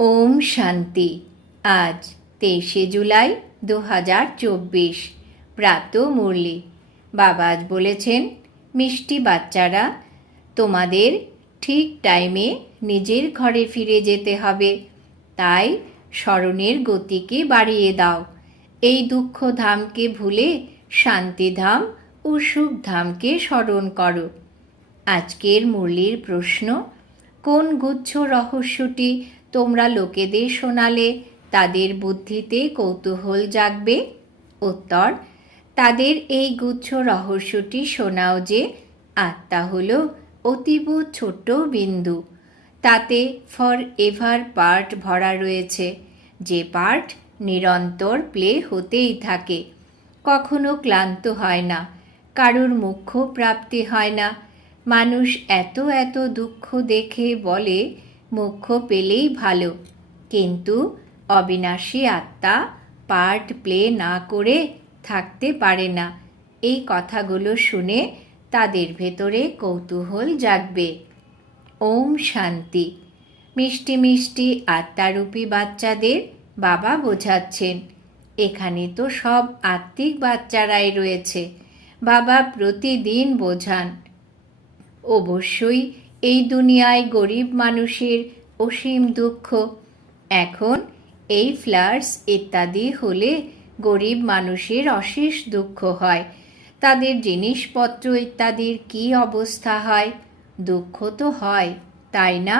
ওম শান্তি। আজ তেইশে জুলাই দু হাজার চব্বিশ। প্রাত মুরলি। বাবা আজ বলেছেন, মিষ্টি বাচ্চারা, তোমাদের ঠিক টাইমে নিজের ঘরে ফিরে যেতে হবে। তাই স্মরণের গতিকে বাড়িয়ে দাও। এই দুঃখ ধামকে ভুলে শান্তিধাম ও সুখধামকে স্মরণ করো। আজকের মুরলির প্রশ্ন, কোন গুচ্ছ রহস্যটি তোমরা লোকেদের শোনালে, তাদের বুদ্ধিতে কৌতূহল জাগবে। উত্তর, তাদের এই গুচ্ছ রহস্যটি শোনাও যে আত্মা হল অতীব ছোট্ট বিন্দু। তাতে ফর এভার পার্ট ভরা রয়েছে। যে পার্ট নিরন্তর প্লে হতেই থাকে। কখনো ক্লান্ত হয় না, কারুর মুখ্য প্রাপ্তি হয় না। মানুষ এত এত দুঃখ দেখে বলে মুখ্য পেলেই ভালো। কিন্তু অবিনাশী আত্মা পার্ট প্লে না করে থাকতে পারে না। এই কথাগুলো শুনে তাদের ভেতরে কৌতূহল জাগবে। ওম শান্তি। মিষ্টি মিষ্টি আত্মারূপী বাচ্চাদের বাবা বোঝাচ্ছেন, এখানে তো সব আত্মিক বাচ্চারাই রয়েছে। বাবা প্রতিদিন বোঝান। অবশ্যই এই দুনিয়ায় গরিব মানুষের অসীম দুঃখ। এখন এই ফ্লাডস ইত্যাদি হলে গরিব মানুষের অশেষ দুঃখ হয়। তাদের জিনিসপত্র ইত্যাদির কি অবস্থা হয়? দুঃখ তো হয়, তাই না?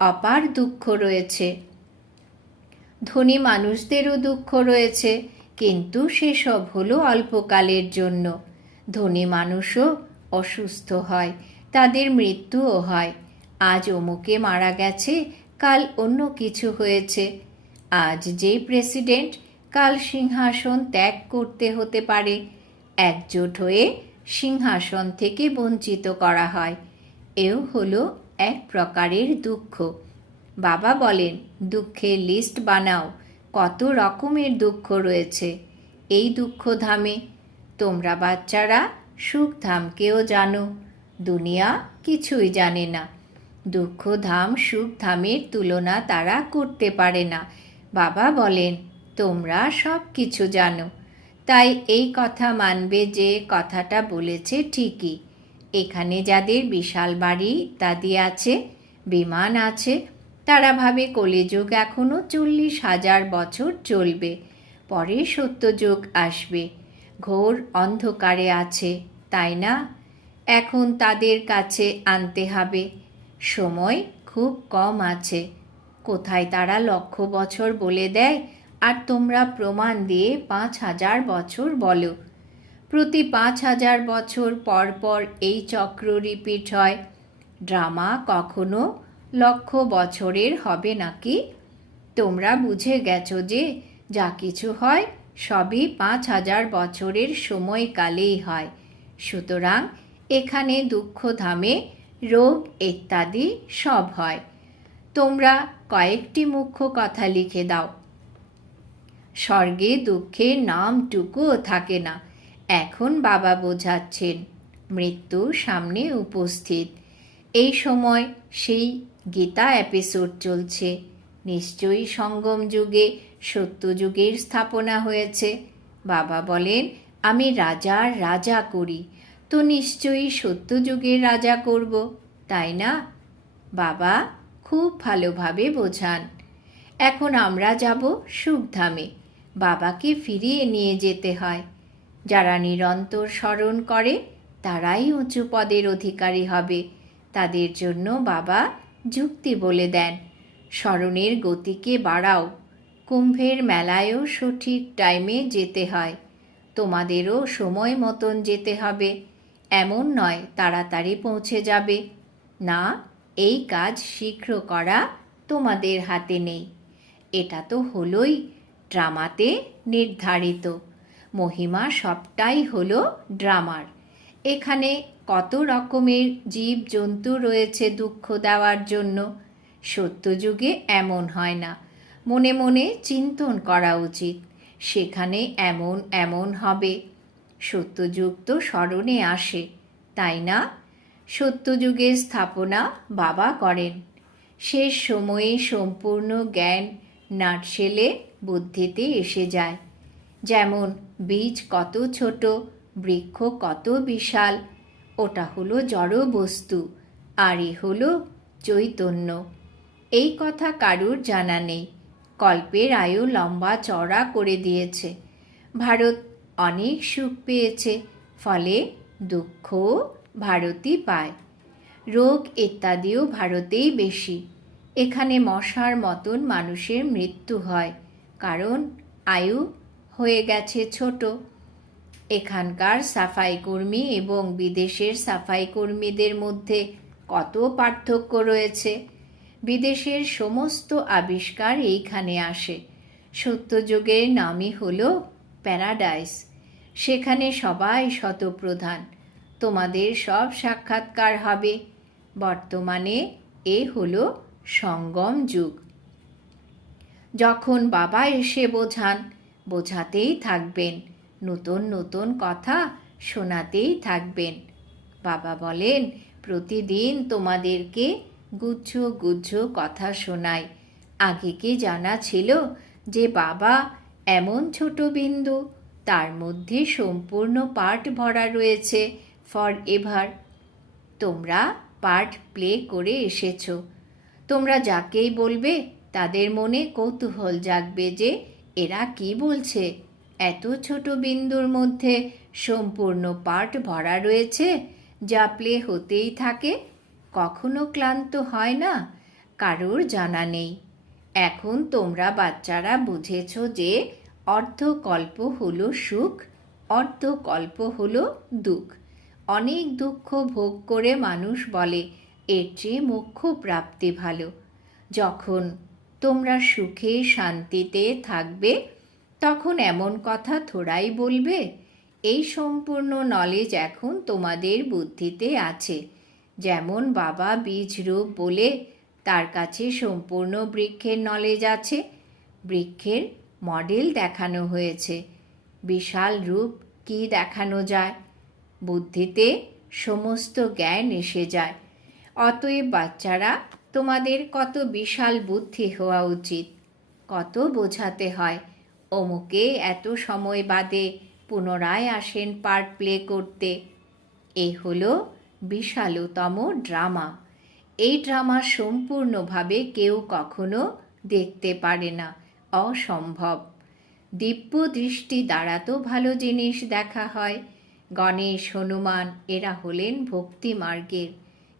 অপার দুঃখ রয়েছে। ধনী মানুষদেরও দুঃখ রয়েছে, কিন্তু সেসব হলো অল্পকালের জন্য। ধনী মানুষও অসুস্থ হয়। তাদের মৃত্যুও হয়। আজ অমুকে মারা গেছে, কাল অন্য কিছু হয়েছে। আজ যে প্রেসিডেন্ট, কাল সিংহাসন ত্যাগ করতে হতে পারে। একজোট হয়ে সিংহাসন থেকে বঞ্চিত করা হয়। এও হলো এক প্রকারের দুঃখ। বাবা বলেন, দুঃখের লিস্ট বানাও, কত রকমের দুঃখ রয়েছে। এই দুঃখ ধামে, তোমরা বাচ্চারা সুখ ধামকেও জানো। দুনিয়া কিছুই জানে না। দুঃখ, ধাম, সুখ, ধামের তুলনা তারা করতে পারে না। বাবা বলেন, তোমরা সব কিছু জানো। তাই এই কথা মানবে যে কথাটা বলেছে ঠিকই। এখানে যাদের বিশাল বাড়ি ইত্যাদি আছে, বিমান আছে, তারা ভাবে কলিযুগ এখনও চল্লিশ হাজার বছর চলবে। পরে সত্যযুগ আসবে। ঘোর অন্ধকারে আছে, তাই না? এখন তাদের কাছে আনতে হবে। সময় খুব কম আছে। কোথায় তারা লক্ষ বছর বলে দেয়, আর তোমরা প্রমাণ দিয়ে পাঁচ হাজার বছর বলো। প্রতি পাঁচ হাজার বছর পর পর এই চক্র রিপিট হয়। ড্রামা কখনো লক্ষ বছরের হবে নাকি? তোমরা বুঝে গেছো যে যা কিছু হয় সবই পাঁচ হাজার বছরের সময়কালেই হয়। সুতরাং এখানে দুঃখ, ধামে রোগ ইত্যাদি সব হয়। তোমরা কয়েকটি মুখ্য কথা লিখে দাও। স্বর্গে দুঃখের নামটুকুও থাকে না। এখন বাবা বোঝাচ্ছেন, মৃত্যু সামনে উপস্থিত। এই সময় সেই গীতা এপিসোড চলছে। নিশ্চয়ই সঙ্গম যুগে সত্যযুগের স্থাপনা হয়েছে। বাবা বলেন, আমি রাজার রাজা করি। তো নিশ্চয়ই সত্যযুগের রাজা করব, তাই না? বাবা, খুব ভালোভাবে বোঝান। এখন আমরা যাব সুখধামে। বাবাকে ফিরিয়ে নিয়ে যেতে হয়। যারা নিরন্তর স্মরণ করে, তারাই উঁচু পদের অধিকারী হবে। তাদের জন্য বাবা যুক্তি বলে দেন, স্মরণের গতিকে বাড়াও। কুম্ভের মেলায়ও সঠিক টাইমে যেতে হয়। তোমাদেরও সময় মতন যেতে হবে। এমন নয়, তাড়াতাড়ি পৌঁছে যাবে। না, এই কাজ শীঘ্র করা তোমাদের হাতে নেই। এটা তো হলোই ড্রামাতে নির্ধারিত। মহিমা সবটাই হলো ড্রামার। এখানে কত রকমের জীব জন্তু রয়েছে দুঃখ দেওয়ার জন্য। সত্যযুগে এমন হয় না। মনে মনে চিন্তন করা উচিত। সেখানে এমন এমন হবে। সত্যযুগ তো স্মরণে আসে। তাই না? সত্যযুগের স্থাপনা বাবা করেন। শেষ সময়ে সম্পূর্ণ জ্ঞান নাটশেলে বুদ্ধিতে এসে যায়। যেমন বীজ কত ছোট, বৃক্ষ কত বিশাল, ওটা হলো জড় বস্তু আর এ হলো চৈতন্য। এই কথা কারুর জানা নেই। কল্পের আয়ু লম্বা চড়া করে দিয়েছে। ভারত অনেক সুখ পেয়েছে, ফলে দুঃখও ভারতই পায়। রোগ ইত্যাদিও ভারতেই বেশি। এখানে মশার মতন মানুষের মৃত্যু হয়, কারণ আয়ু হয়ে গেছে ছোট। এখানকার সাফাই কর্মী এবং বিদেশের সাফাই কর্মীদের মধ্যে কত পার্থক্য রয়েছে? বিদেশের সমস্ত আবিষ্কার এইখানে আসে। সত্যযুগের নামই হলো প্যারাডাইস। সেখানে সবাই শতপ্রধান। তোমাদের সব সাক্ষাৎকার হবে। বর্তমানে এ হলো সঙ্গম যুগ। যখন বাবা এসে বোঝান, বোঝাতেই থাকবেন। নতুন নতুন কথা শোনাতেই থাকবেন। বাবা বলেন, প্রতিদিন তোমাদেরকে গুচ্ছ গুচ্ছ কথা শোনাই। আগে কি জানা ছিল যে বাবা এমন ছোট বিন্দু তার মধ্যে সম্পূর্ণ পার্ট ভরা রয়েছে। ফর এভার, তোমরা পার্ট প্লে করে এসেছ। তোমরা যাকেই বলবে, তাদের মনে কৌতূহল জাগবে যে এরা কি বলছে। এত ছোট বিন্দুর মধ্যে সম্পূর্ণ পার্ট ভরা রয়েছে, যা প্লে হতেই থাকে। কখনো ক্লান্ত হয় না, কারোর জানা নেই। এখন তোমরা বাচ্চারা বুঝেছ যে অর্ধকল্প হলো সুখ, অর্ধকল্প হলো দুঃখ। অনেক দুঃখ ভোগ করে মানুষ বলে, এর চেয়ে মোক্ষ প্রাপ্তি ভালো। যখন তোমরা সুখে শান্তিতে থাকবে, তখন এমন কথা থোড়াই বলবে, এই সম্পূর্ণ নলেজ এখন তোমাদের বুদ্ধিতে আছে। যেমন বাবা বীজ রূপ বলে, তার কাছে সম্পূর্ণ বৃক্ষের নলেজ আছে। বৃক্ষের মডেল দেখানো হয়েছে। বিশাল রূপ কি দেখানো যায়? বুদ্ধিতে সমস্ত জ্ঞান এসে যায়। অতএব বাচ্চারা, তোমাদের কত বিশাল বুদ্ধি হওয়া উচিত। কত বোঝাতে হয়। অমুকে এত সময় বাদে পুনরায় আসেন পার্ট প্লে করতে। এ হলো বিশালতম ড্রামা। এই ড্রামা সম্পূর্ণভাবে কেউ কখনো দেখতে পারে না। অসম্ভব। দিব্য দৃষ্টি দ্বারা তো ভালো জিনিস দেখা হয়। গণেশ, হনুমান, এরা হলেন ভক্তি মার্গের।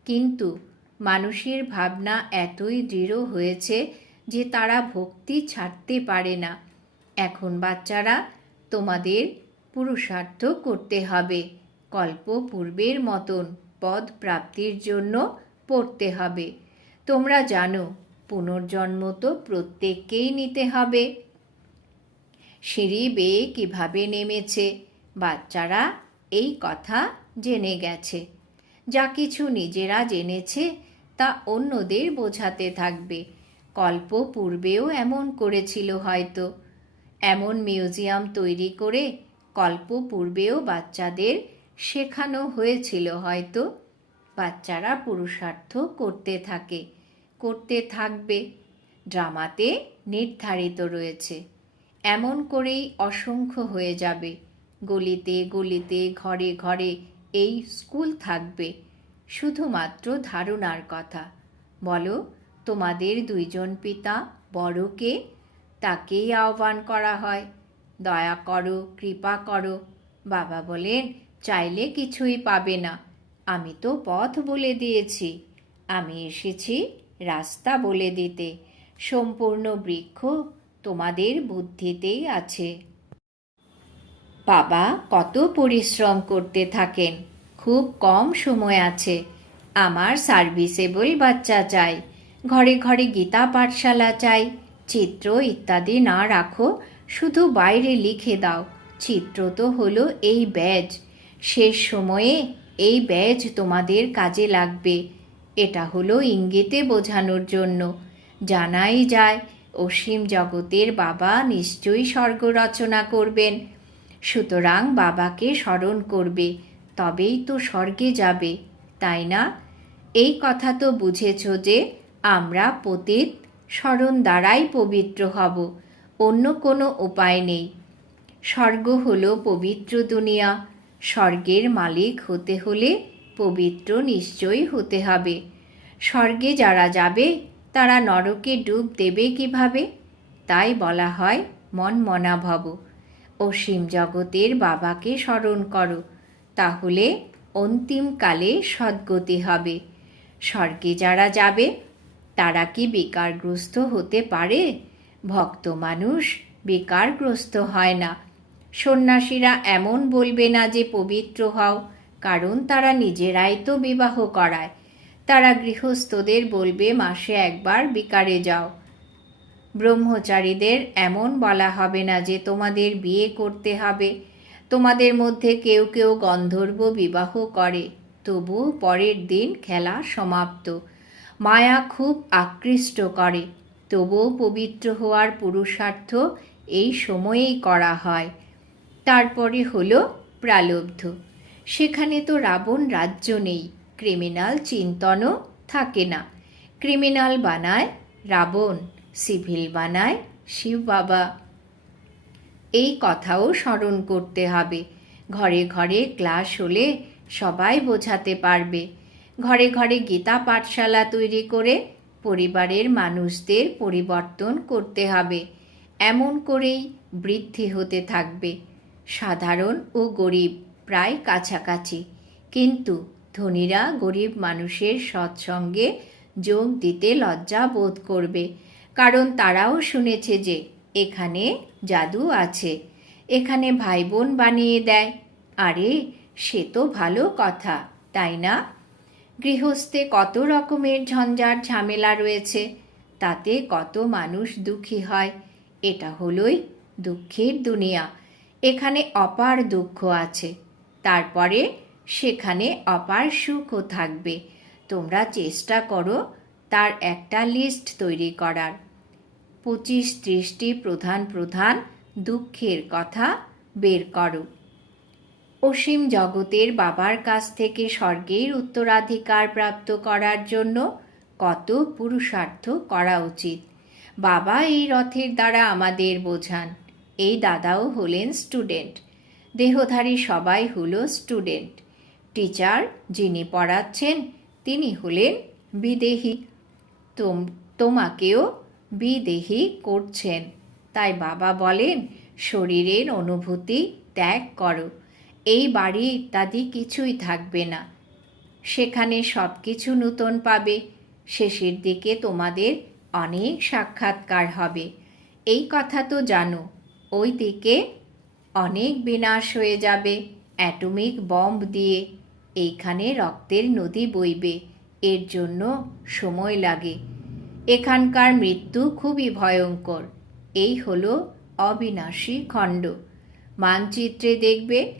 কিন্তু মানুষের ভাবনা এতই দৃঢ় হয়েছে যে তারা ভক্তি ছাড়তে পারে না। এখন বাচ্চারা তোমাদের পুরুষার্থ করতে হবে। কল্প পূর্বের মতন পদ প্রাপ্তির জন্য পড়তে হবে। তোমরা জানো পুনর্জন্ম তো প্রত্যেককেই নিতে হবে। সিঁড়ি বেয়ে কীভাবে নেমেছে? বাচ্চারা এই কথা জেনে গেছে। যা কিছু নিজেরা জেনেছে, তা অন্যদের বোঝাতে থাকবে। কল্প পূর্বেও এমন করেছিল হয়তো। এমন মিউজিয়াম তৈরি করে কল্প পূর্বেও বাচ্চাদের শেখানো হয়েছিল হয়তো। বাচ্চারা পুরুষার্থ করতে থাকে। করতে থাকবে। ড্রামাতে নির্ধারিত রয়েছে। এমন করেই অসংখ্য হয়ে যাবে। গলিতে গলিতে, ঘরে ঘরে এই স্কুল থাকবে। শুধুমাত্র ধারণার কথা। বলো, তোমাদের দুইজন পিতা বড়কে তাকেই আহ্বান করা হয়। দয়া করো, কৃপা করো। বাবা বলেন, চাইলে কিছুই পাবে না। আমি তো পথ বলে দিয়েছি। আমি এসেছি রাস্তা বলে দিতে। সম্পূর্ণ বৃক্ষ তোমাদের বুদ্ধিতেই আছে। বাবা, কত পরিশ্রম করতে থাকেন। খুব কম সময় আছে। আমার সার্ভিসেবল বাচ্চা চাই। ঘরে ঘরে গীতা পাঠশালা চাই। চিত্র ইত্যাদি না রাখো, শুধু বাইরে লিখে দাও। চিত্র তো হলো এই ব্যাজ। শেষ সময়ে এই ব্যাজ তোমাদের কাজে লাগবে। এটা হলো ইঙ্গিতে বোঝানোর জন্য। জানাই যায়, অসীম জগতের বাবা নিশ্চয়ই স্বর্গ রচনা করবেন। সুতরাং বাবাকে স্মরণ করবে, তবেই তো স্বর্গে যাবে, তাই না? এই কথা তো বুঝেছ যে আমরা পতিত, স্মরণ দ্বারাই পবিত্র হব, অন্য কোনো উপায় নেই। স্বর্গ হলো পবিত্র দুনিয়া, স্বর্গের মালিক হতে হলে পবিত্র নিশ্চয়ই হতে হবে। স্বর্গে যারা যাবে, তারা নরকে ডুব দেবে কীভাবে? তাই বলা হয় মন মনা ভব অসীম জগতের বাবাকে স্মরণ করো। তাহলে অন্তিমকালে সদ্গতি হবে। স্বর্গে যারা যাবে, তারা কি বেকারগ্রস্ত হতে পারে? ভক্ত মানুষ বেকারগ্রস্ত হয় না। সন্ন্যাসীরা এমন বলবে না যে পবিত্র হও। কারণ তারা নিজেরাই তো বিবাহ করায়। তারা গৃহস্থদের বলবে, মাসে একবার বিকারে যাও। ব্রহ্মচারীদের এমন বলা হবে না যে তোমাদের বিয়ে করতে হবে। তোমাদের মধ্যে কেউ কেউ গন্ধর্ব বিবাহ করে। তবু পরের দিন খেলা সমাপ্ত। মায়া খুব আকৃষ্ট করে। তবুও পবিত্র হওয়ার পুরুষার্থ এই সময়েই করা হয়। তারপরে হলো প্রালব্ধ। সেখানে তো রাবণ রাজ্য নেই, ক্রিমিনাল চিন্তনও থাকে না। ক্রিমিনাল বানায় রাবণ, সিভিল বানায় শিব বাবা। এই কথাও স্মরণ করতে হবে। ঘরে ঘরে ক্লাস হলে সবাই বোঝাতে পারবে। ঘরে ঘরে গীতা পাঠশালা তৈরি করে পরিবারের মানুষদের পরিবর্তন করতে হবে। এমন করেই বৃদ্ধি হতে থাকবে। সাধারণ ও গরিব প্রায় কাছাকাছি। কিন্তু ধনীরা গরিব মানুষের সৎসঙ্গে যোগ দিতে লজ্জা বোধ করবে, কারণ তারাও শুনেছে যে এখানে জাদু আছে, এখানে ভাই বোন বানিয়ে দেয়। আরে, সে তো ভালো কথা, তাই না? গৃহস্থে কত রকমের ঝঞ্ঝাট ঝামেলা রয়েছে, তাতে কত মানুষ দুঃখী হয়, এটা হলোই দুঃখের দুনিয়া। এখানে অপার দুঃখ আছে। তারপরে সেখানে অপার সুখও থাকবে। তোমরা চেষ্টা করো তার একটা লিস্ট তৈরি করার। পঁচিশ ত্রিশটি প্রধান প্রধান দুঃখের কথা বের করো। অসীম জগতের বাবার কাছ থেকে স্বর্গের উত্তরাধিকার প্রাপ্ত করার জন্য কত পুরুষার্থ করা উচিত। বাবা এই রথের দ্বারা আমাদের বোঝান। এই দাদাও হলেন স্টুডেন্ট দেহধারী সবাই হলো স্টুডেন্ট। টিচার যিনি পড়াচ্ছেন, তিনি হলেন বিদেহী। তোম, তোমাকেও বিদেহী করছেন। তাই বাবা বলেন, শরীরের অনুভূতি ত্যাগ করো। এই বাড়ি ইত্যাদি কিছুই থাকবে না। সেখানে সব কিছু নূতন পাবে। শেষের দিকে তোমাদের অনেক সাক্ষাৎকার হবে। এই কথা তো জানো। ওই দিকে অনেক বিনাশ হয়ে যাবে। অ্যাটমিক বম্ব দিয়ে এইখানে রক্তের নদী বইবে। এর জন্য সময় লাগে। এখানকার মৃত্যু খুবই ভয়ঙ্কর। এই হলো অবিনাশী খণ্ড। মানচিত্রে দেখবে,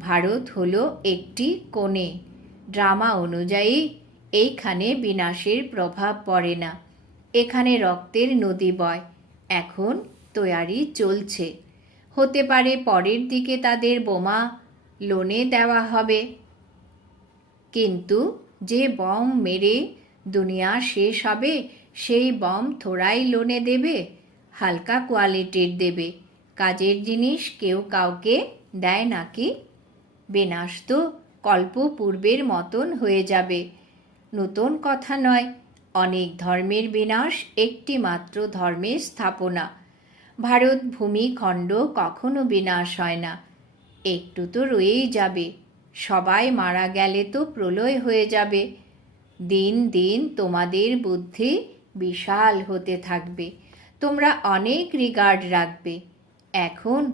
ভারত হলো একটি কোণে। ড্রামা অনুযায়ী, এইখানে বিনাশের প্রভাব পড়ে না। এখানে রক্তের নদী বয়। এখন তৈয়ারি চলছে। হতে পারে পরের দিকে তাদের বোমা লোনে দেওয়া হবে। কিন্তু যে বম মেরে দুনিয়া শেষ হবে, সেই বম থোড়াই লোনে দেবে, হালকা কোয়ালিটির দেবে। কাজের জিনিস কেউ কাউকে দেয় নাকি বিনাশ তো কল্প পূর্বের মতন হয়ে যাবে। নতুন কথা নয়, অনেক ধর্মের বিনাশ একটি মাত্র ধর্মের স্থাপনা। ভারত ভূমিখণ্ড কখনো বিনাশ হয় না। একটু তো রয়েই যাবে। সবাই মারা গেলে তো প্রলয় হয়ে যাবে। দিন দিন তোমাদের বুদ্ধি বিশাল হতে থাকবে। তোমরা অনেক রিগার্ড রাখবে। এখন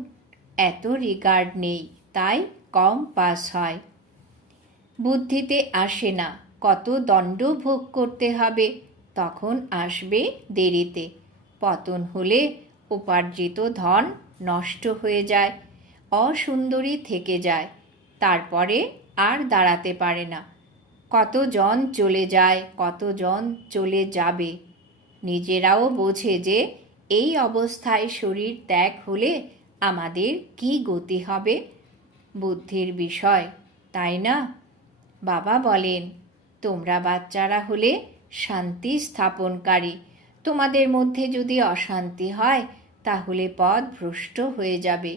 এত রিগার্ড নেই, তাই কম পাস হয়। বুদ্ধিতে আসে না, কত দণ্ড ভোগ করতে হবে, তখন আসবে দেরিতে। পতন হলে উপার্জিত ধন নষ্ট হয়ে যায়, অসুন্দরী থেকে যায়, তারপরে আর দাঁড়াতে পারে না। কতজন চলে যায়, কতজন চলে যাবে? নিজেরাও বোঝে যে এই অবস্থায় শরীর ত্যাগ হলে আমাদের কি গতি হবে। বুদ্ধির বিষয়, তাই না? বাবা বলেন, তোমরা বাচ্চারা হলে শান্তি স্থাপনকারী। তোমাদের মধ্যে যদি অশান্তি হয় তাহলে পথ ভ্রষ্ট হয়ে যাবে।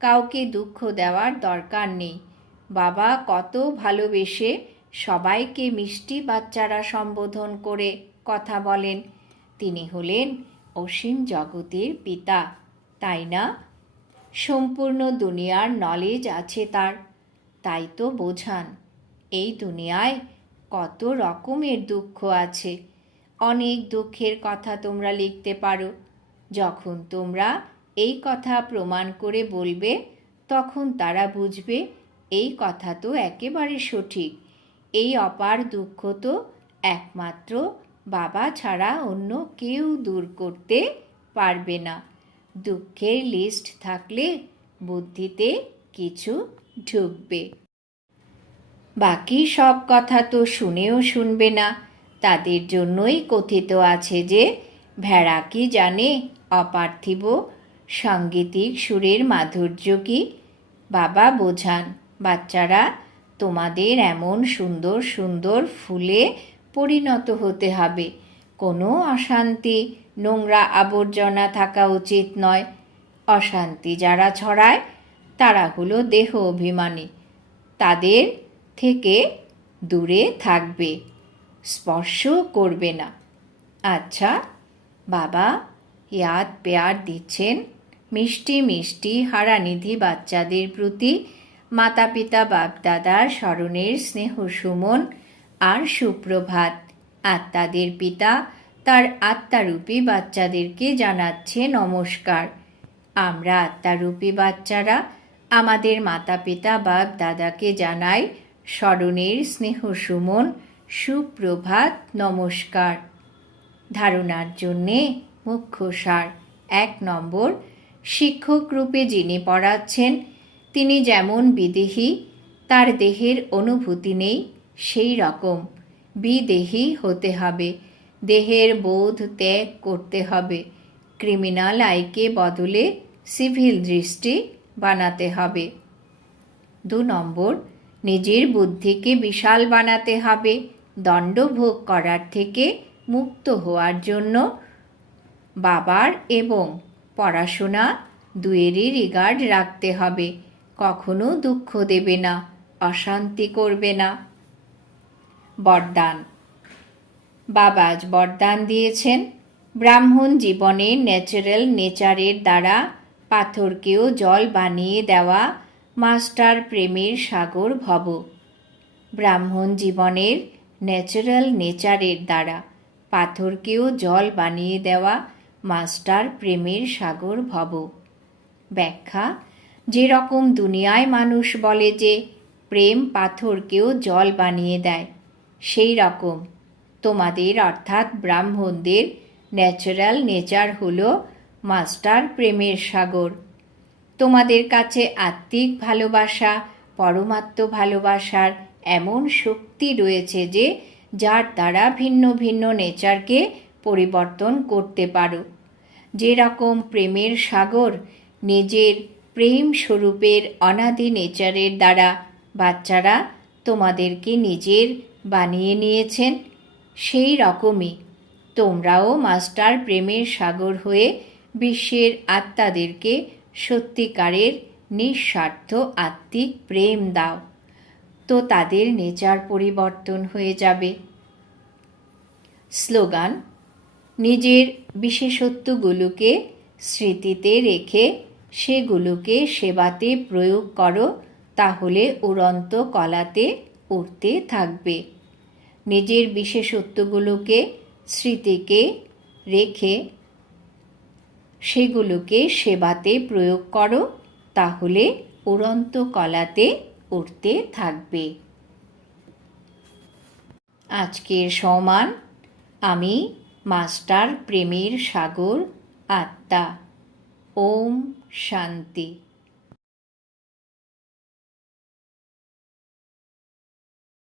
কাউকে দুঃখ দেওয়ার দরকার নেই। বাবা কত ভালোবেসে সবাইকে মিষ্টি বাচ্চারা সম্বোধন করে কথা বলেন। তিনি হলেন অসীম জগতের পিতা, তাই না? সম্পূর্ণ দুনিয়ার নলেজ আছে তার। তাই তো বোঝান, এই দুনিয়ায় কত রকমের দুঃখ আছে। অনেক দুঃখের কথা তোমরা লিখতে পারো। যখন তোমরা এই কথা প্রমাণ করে বলবে, তখন তারা বুঝবে এই কথা তো একেবারে সঠিক। এই অপার দুঃখ তো একমাত্র বাবা ছাড়া অন্য কেউ দূর করতে পারবে না। দুঃখের লিস্ট থাকলে বুদ্ধিতে কিছু ঢুকবে। বাকি সব কথা তো শুনেও শুনবে না। তাদের জন্যই কথিত আছে যে ভেড়া কি জানে? অপার্থিব। সাঙ্গীতিক সুরের মাধুর্য কি? বাবা বোঝান, বাচ্চারা, তোমাদের এমন সুন্দর সুন্দর ফুলে পরিণত হতে হবে। কোনো অশান্তি, নোংরা আবর্জনা থাকা উচিত নয়। অশান্তি যারা ছড়ায়, তারা হলো দেহ অভিমানী। তাদের থেকে দূরে থাকবে, স্পর্শ করবে না। আচ্ছা বাবা, ইয়াদ পেয়ার দিচ্ছেন। মিষ্টি মিষ্টি হারানিধি বাচ্চাদের প্রতি মাতা পিতা বাপদাদার স্মরণের স্নেহ সুমন আর সুপ্রভাত। আত্মাদের পিতা তার আত্মারূপী বাচ্চাদেরকে জানাচ্ছে নমস্কার। আমরা আত্মারূপী বাচ্চারা আমাদের মাতা পিতা বাপ দাদাকে জানাই স্মরণের স্নেহ সুমন, সুপ্রভাত, নমস্কার। ধারণার জন্যে মুখ্য সার এক নম্বর শিক্ষক রূপে যিনি পড়াচ্ছেন, তিনি যেমন বিদেহী, তার দেহের অনুভূতি নেই, সেই রকম। বিদেহী হতে হবে। দেহের বোধ ত্যাগ করতে হবে। ক্রিমিনাল আইকে বদলে সিভিল দৃষ্টি বানাতে হবে। দু নম্বর, নিজের বুদ্ধিকে বিশাল বানাতে হবে। দণ্ডভোগ করার থেকে মুক্ত হওয়ার জন্য বাবার এবং পড়াশোনা দুয়েরই রিগার্ড রাখতে হবে। কখনো দুঃখ দেবে না, অশান্তি করবে না। বরদান। বাবাজ বরদান দিয়েছেন। ব্রাহ্মণ জীবনের ন্যাচারাল নেচারের দ্বারা পাথরকেও জল বানিয়ে দেওয়া মাস্টার প্রেমের সাগর ভব। ব্রাহ্মণ জীবনের ন্যাচারাল নেচারের দ্বারা। পাথরকেও জল বানিয়ে দেওয়া মাস্টার প্রেমের সাগর ভব। ব্যাখ্যা, যেরকম দুনিয়ায় মানুষ বলে যে, প্রেম পাথরকেও জল বানিয়ে দেয়, সেই রকম। তোমাদের অর্থাৎ ব্রাহ্মণদের ন্যাচারাল নেচার হল মাস্টার প্রেমের সাগর। তোমাদের কাছে আত্মিক ভালোবাসা, পরমাত্ম ভালোবাসার এমন শক্তি রয়েছে যে যার দ্বারা ভিন্ন ভিন্ন নেচারকে পরিবর্তন করতে পারো। যেরকম প্রেমের সাগর নিজের প্রেম স্বরূপের অনাদি নেচারের দ্বারা বাচ্চারা তোমাদেরকে নিজের বানিয়ে নিয়েছেন, সেই রকমই তোমরাও মাস্টার প্রেমের সাগর হয়ে বিশ্বের আত্মাদেরকে সত্যিকারের নিঃস্বার্থ আত্মিক প্রেম দাও। তো তাদের নেচার পরিবর্তন হয়ে যাবে। স্লোগান, নিজের বিশেষত্বগুলোকে স্মৃতিতে রেখে সেগুলোকে সেবাতে প্রয়োগ করো, তাহলে উড়ন্ত কলাতে উঠতে থাকবে। নিজের বিশেষত্বগুলোকে স্মৃতিকে রেখে সেগুলোকে সেবাতে প্রয়োগ করো, তাহলে উড়ন্ত কলাতে উঠতে থাকবে। আজকের সমান আমি মাস্টার প্রেমের সাগর আত্মা। ওম শান্তি।